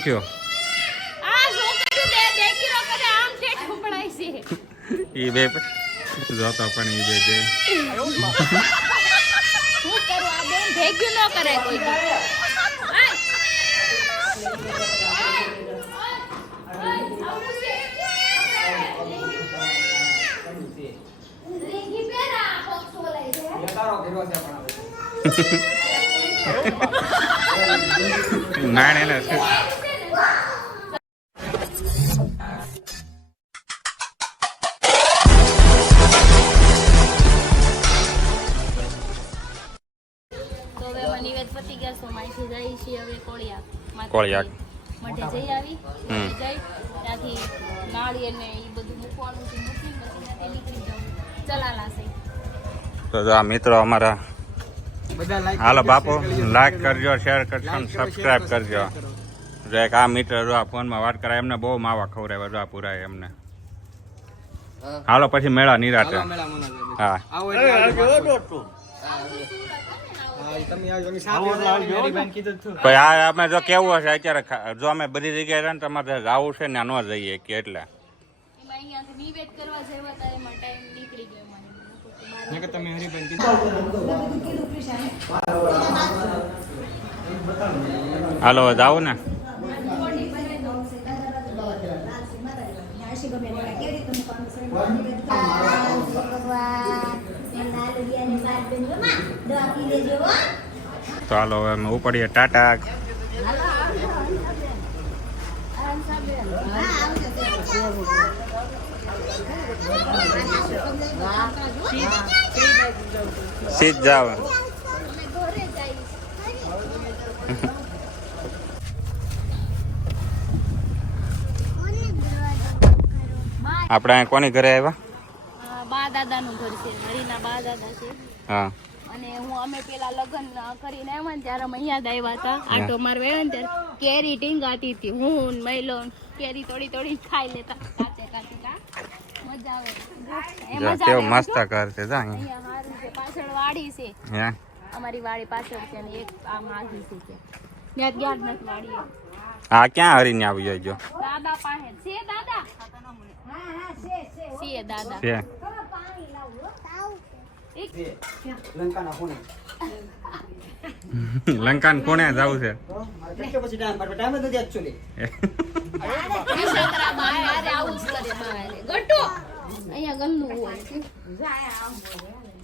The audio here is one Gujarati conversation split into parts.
થયો? ઈ બે જોતો પણ ઈ બે જે શું કરવા બેન ભેગ્યું ન કરે કોઈ નાણે ને કોળિયાક મઢે જઈ આવી જઈ ત્યાંથી નાળિયેર ને એ બધું મૂકવાનું છે મૂકી પછી ત્યાંથી નીકળી જાવ ચલાલા છે તો આ મિત્રો અમારા હાલો બાપુ લાઈક કરજો શેર કરજો સબસ્ક્રાઇબ કરજો જો એક આ મિત્ર જો આ ફોનમાં વાત કરાય એમને બહુ માવા ખવડાવ્યા જો આ પુરાય એમને હાલો પછી મેળા નિરાતે હા અમે જો કેવું હશે અત્યારે જો અમે બધી જગ્યાએ રહે ને તમારે જવું છે ને ન જઈએ કે એટલે હાલો જાવું ને તો હાલો હવે અમે ઉપડીએ ટાટા સીધ જાવ આપણે અહીં કોની ઘરે આવ્યા બા દાદા નું ઘર છે હરીના બા દાદા છે હા અને અમે પેલા લગ્ન કરીને આવ્યા ને ત્યારે અમે અહીંયા જ આવ્યા હતા આટો મારવા આવ્યા ને ત્યારે કેરી ટીંગાતી હતી હું મહિલો કેરી તોડી તોડી ખાઈ લેતા કાચે કાચે મજા આવે કેવો મસ્ત ઘર છે અહીંયા મારું છે પાછળ વાડી છે અમારી વાડી પાછળ છે ને એક આ માગી છે ત્યાં ગયા જ નથી વાડી હા ક્યાં હરીને આવી જાય દાદા પાસે છે દાદા છે દાદા છે લંકાન કોને જવું છે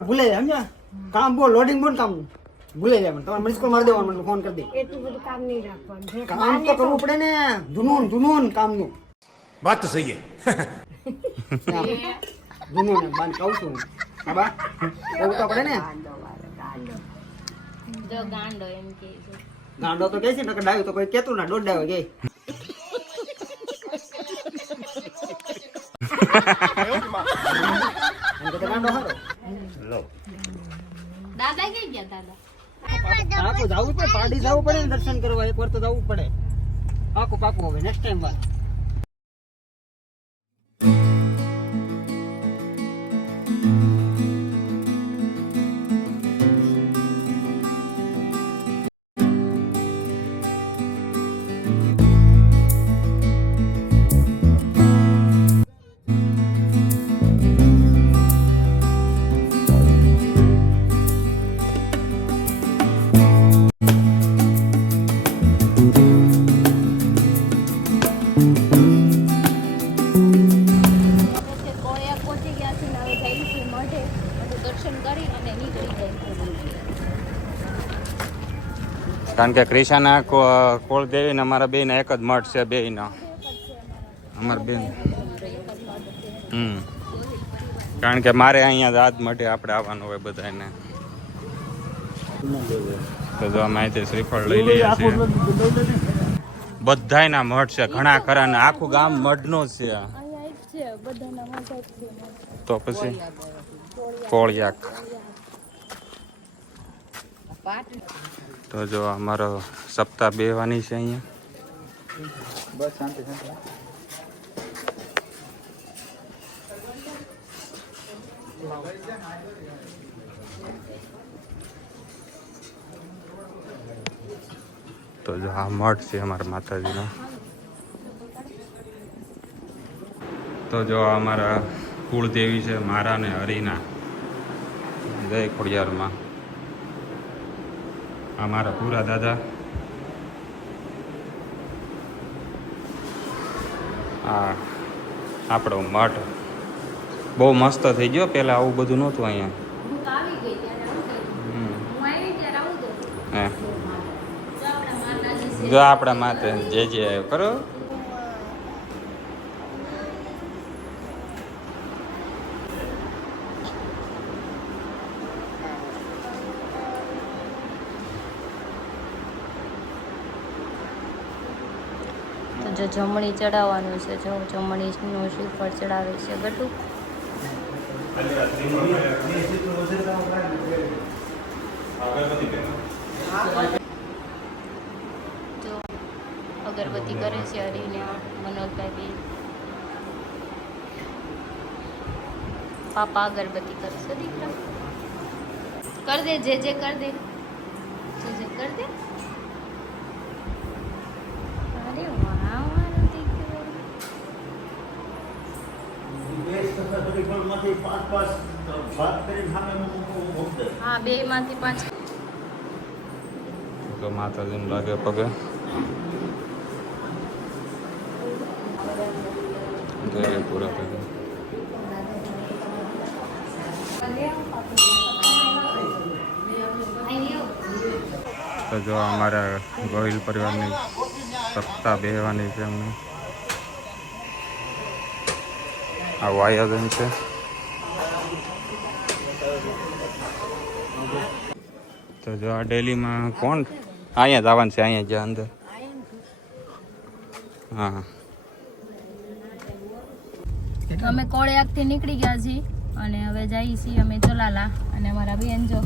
ભૂલે સમજ્યા કામ બોલ લોડિંગ બોલ કામ ભૂલે જાય તમારે મિસ કોલ મારી દેવાનું ફોન કરી દે એટલું બધું કામ નહીં રાખવાનું કામ તો કરવું પડે ને જુનૂન કામનું વાત તો સહી જુનૂન બાન કહું છું બાબા એવું તો પડે ને જો ગાંડો એમ કે ગાંડો તો કે છે ને ડાયો તો કોઈ કેતું ના દોડ ડાયો કે દાદા કે ગયા દાદા આખું જવું પડે પાડી જવું પડે ને દર્શન કરવા એક વાર તો જવું પડે પાકું હવે નેક્સ્ટ ટાઈમ વાત કારણ કે ક્રિશાના કોળદેવી ને અમારા બે ના એક જ મઠ છે બે ના અમારા બેન કારણ કે મારે અહીંયા રાત માટે આપણે આવવાનું હોય બધાને તો જો અમે અહીંથી શ્રીફળ લઈ લઈએ છીએ બધાયના મઠ છે ઘણા ખરા ને આખું ગામ મઠનું જ છે તો પછી કોળિયાક તો જો અમારો સપ્તાહ બેવાની છે અહીંયા બસ શાંતિ તો જો આ મઠ છે અમારા માતાજીનો તો જો અમારા કુળદેવી છે મારા ને હરિના, જય ખોડિયારમાં. આ મારા પૂરા દાદા. આ આપણો મઠ બહુ મસ્ત થઈ ગયો. પહેલાં આવું બધું નહોતું અહીંયા. હું તો આવી ગઈ ત્યારે આવું થયું. હું આવી ત્યારે આવું થયું. હે જો આપણા માતાજી છે. જો આપણા માતે જે આવ્યો કરો. તો જો જમણી ચડાવવાનું છે, જો જમણીનું શ્રીફળ ચડાવે છે ગટુ. જો અગરબત્તી કરે છે હરીને મનોજભાઈ બી. પાપા અગરબત્તી કરશે દીકરા. કર દે જે કર દે, જે કર દે. અરે વાહ મારો દીકરો. હા, 2 માંથી 5. તો માતાજીને લાગે પગે. જય પૂરા પગે. તો જો અમારા ગોહિલ પરિવારની સપ્તાહ બેહવાની છે અમને. આવું આયોજન છે. તો જો આ ડેલીમાં કોણ અહીંયા જવાનું છે, અહીંયા જ્યાં અંદર. હા, અમે કોળિયાકથી નીકળી ગયા છીએ અને હવે જઈએ છીએ અમે ચલાલા. અને અમારા બેન જો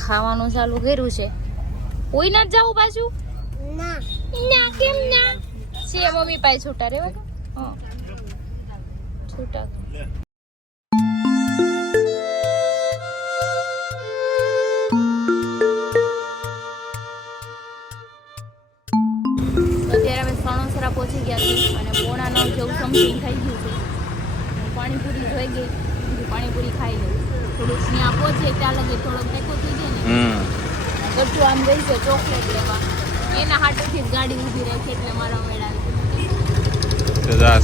ખાવાનું ચાલુ કર્યું છે. કોઈ ના જાવું પાછું? ના ના, કેમ ના? છે મમ્મી પાસે છૂટા રેવા. હા, છૂટા. અત્યારે અમે સણોસરા પહોંચી ગયા છીએ અને 9:30 જેવું સમથિંગ થઈ ગયું છે. પાણીપુરી જોઈ ગઈ, પાણીપુરી ખાઈ લઉં. થોડુંક ત્યાં પહોંચે ત્યાં લગે થોડોક ટેકો થઈ ગયો ને. બધું આમ ગઈ છે ચોકલેટ લેવા. એના હાટોથી જ ગાડી ઊભી રાખી એટલે મારા મેળા.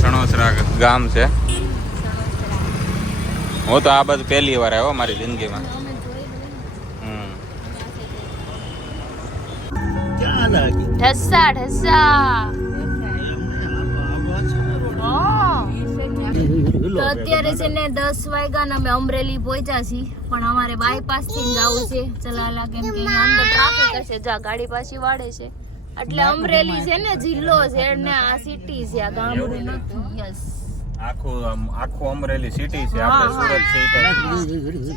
સણોસરા ગામ છે. સણોસરા હું તો આ બાજુ પહેલી વાર આવ્યો મારી જિંદગીમાં. અમે જોઈ હમ ઢસ્સા ઢસ્સા. તો અત્યારે છે ને 10 વાગ્યા ને અમે અમરેલી પહોંચ્યા છીએ. પણ અમારે બાયપાસ થી જવું છે ચલાલા, કેમ કે અહીંયા અંદર ટ્રાફિક હશે. જા ગાડી પાછી વાળે છે. એટલે અમરેલી છે ને જિલ્લો છે ને આ સિટી છે, આ ગામડું નથી. યસ, આખું અમરેલી સિટી છે. આપણે સુરત છે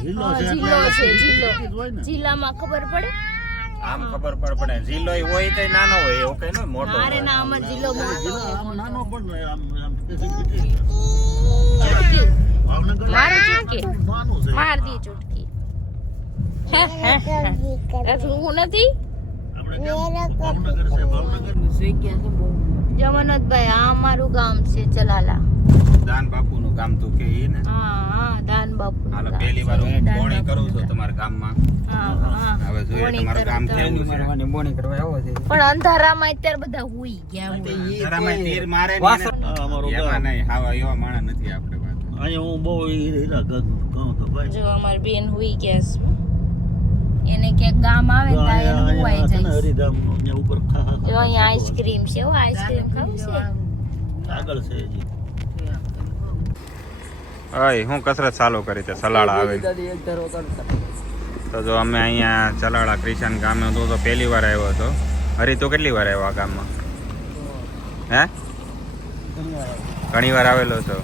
જિલ્લો છે. જિલ્લામાં ખબર પડે. આમ ખબર પડે જિલ્લો હોય તો નાનો હોય એવું કઈ ન મોટો. મારે ના અમાર જિલ્લો મોટો છે. નાનો પણ ચુટકી મારું ચુટકી માર દી ચુટકી. હું નથી જમનતભાઈ. આ અમારું ગામ છે ચલાલા. દાન બાપુ નું ગામ તું કે ઈ ને. હા, દાન બાપુ. હાલો પહેલી વાર હું બોણી કરું છું તમારા ગામમાં. હવે જોઈએ તમારું ગામ કેવું છે. બોણી કરવા આવો છે. પણ અંધારામાં અત્યારે બધા હુઈ ગયા હોય. અંધારામાં તીર મારે ને એમાં નહીં. હાવા એવા માણસ નથી આપણે વાત. અહીંયા હું બહુ હીરા કહું તો ભાઈ. જો અમાર બેન હુઈ ગયા છે. એને ક્યાંક ગામ આવે ને ત્યાં એને હુવાઈ જાય. હરિધામ ને ઉપર ખા જો અહીંયા આઈસ્ક્રીમ છે. આઈસ્ક્રીમ ખાવું છે. આગળ છે હજી. અય હું કસરત ચાલુ કરી છે સલાડા આવે. તો જો અમે અહીંયા ચલાડા ક્રિશન ગામે હતો તો પહેલી વાર આવ્યો હતો. હરી તો કેટલી વાર આવ્યો આ ગામમાં? હે, ઘણી વાર આવેલો છો.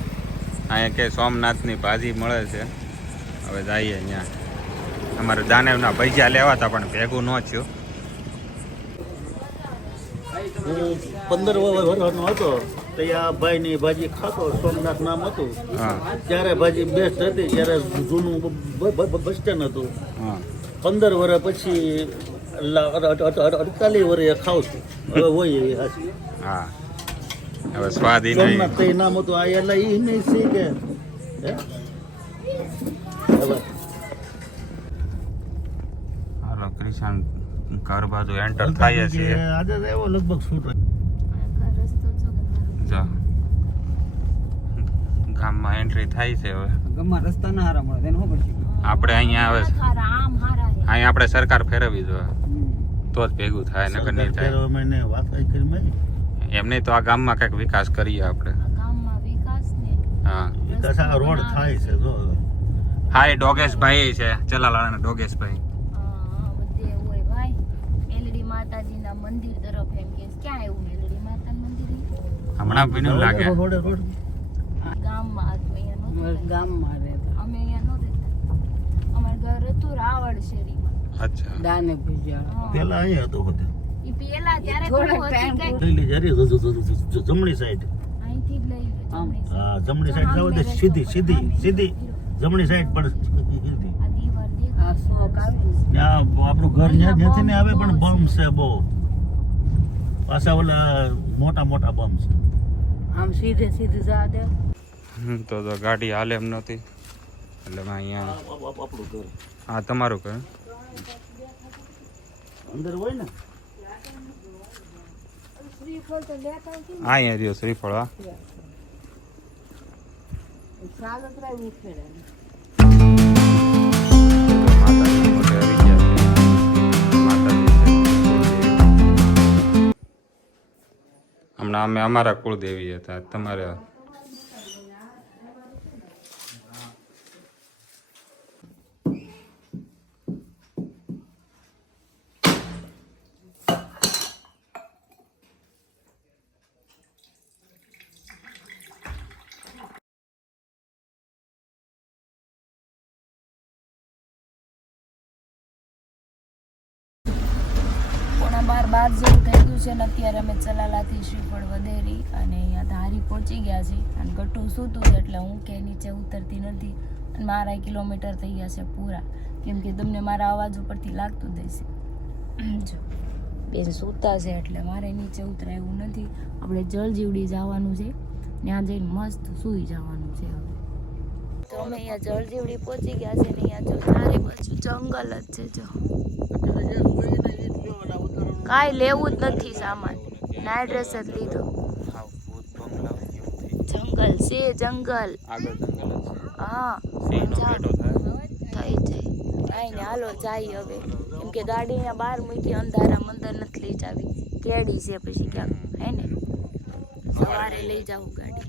અહીંયા કે સોમનાથની ભાજી મળે છે. હવે જઈએ અહીંયા. અમારે દાનેવના ભજીયા લેવા હતા પણ ભેગું ન થયું. હું 15 વર્ષનો હતો ત્યાં ભાઈની ભાજી ખાતો. સોમનાથ નામ હતું. હા ત્યારે ભાજી બેસ્ટ હતી. ત્યારે જૂનું બસ સ્ટેન્ડ હતું. હા 15 વર્ષ પછી 48 વર્ષે ખાઉં છું. હવે હોય એવી હાસી. હા હવે સ્વાદ ઈ નહીં સોમનાથ નામ હતું આ એટલે ઈ નહીં સી કે હે? હવે હાલો ક્રિશન ઘર બાજુ એન્ટર થાય છે આજે તો એવો લગભગ શૂટ જો ગામમાં એન્ટ્રી થાય છે હવે ગમમાં રસ્તા ના હારા મળે તેને શું કરશે આપણે અહીંયા આવે છે આમ હારા હે અહીંયા આપણે સરકાર ફેરવવી જોઈએ તો જ ભેગું થાય નકર નહીં થાય મેં વાત કઈ કરી મેં એમ નહીં તો આ ગામમાં કંઈક વિકાસ કરીએ આપણે આ ગામમાં વિકાસ ને હા વિકાસ આ રોડ થાય છે જો હા એ ડોગેશભાઈ છે ચલાલાના ડોગેશભાઈ બધે હોય ભાઈ મેલડી માતાજીના મંદિર તરફ એમ કે ક્યાં એવું મેલડી માતાનું મંદિર હમણાં પીને લાગે રોડ રોડ ગામમાં હતું અહીંયા નહોતું ગામમાં રહેતા અમે અહીંયા નહોતા અમારું ઘર હતું રાવળ શેરીમાં અચ્છા દાને પૂજ્યા પેલા અહીંયા હતો હોતે ઈ પેલા ત્યારે થોડોક થોડું time હતું લીલી જરી જમણી સાઈડ અહીંથી જ લઈ જમણી side. હા જમણી સાઈડ જાવ તો સીધી સીધી સીધી જમણી સાઈડ પર કીધી આ દીવાલ આ શોખ આવે ને ત્યાં આપણું ઘર જ્યાંથી ને આવે પણ બમ છે બહુ પાછા ઓલા મોટા મોટા બમ છે આમ સીધે સીધે જા દે તો ગાડી હાલે એમ નહોતી એટલે મેં અહીંયા આપણું ઘર હા તમારું કહે અંદર હોય ને અહીંયા રહ્યો શ્રીફળ હા સાગતરાય ઉખેડે માતાજી મોઢે આવી ગયા છે માતાજી છે હમણાં અમે અમારા કુળદેવી હતા તમારે પોણા 12 જેવું થઈ ગયું છે ને અત્યારે અમે ચલાલાથી શ્રીફળ વધેરી અને અહીંયા ધારી પહોંચી ગયા છે અને ગટું સૂતું છે એટલે હું કે નીચે ઉતરતી નથી અને મારા કિલોમીટર થઈ ગયા છે પૂરા કેમ કે તમને મારા અવાજ ઉપરથી લાગતું જ હશે જો બેન સૂતા છે એટલે મારે નીચે ઉતરાય એવું નથી આપણે જળજીવડી જવાનું છે ત્યાં જઈને મસ્ત સૂઈ જવાનું છે હવે તો અમે અહીંયા જળજીવડી પહોંચી ગયા છે ને અહીંયા જો ચારે બાજુ જંગલ જ છે જો કાંઈ લેવું જ નથી સામાન નાઇટ ડ્રેસ જ લીધો જંગલ છે જંગલ આગળ જંગલ હા સિંહનો પેટો થાય થઈ જાય કાંઈ ને હાલો જાય હવે કેમ કે ગાડીને બહાર મૂકી અંધારા મંદર નથી લઈ જાવી કેડી છે પછી ક્યાંક હે ને સવારે લઈ જાવું ગાડી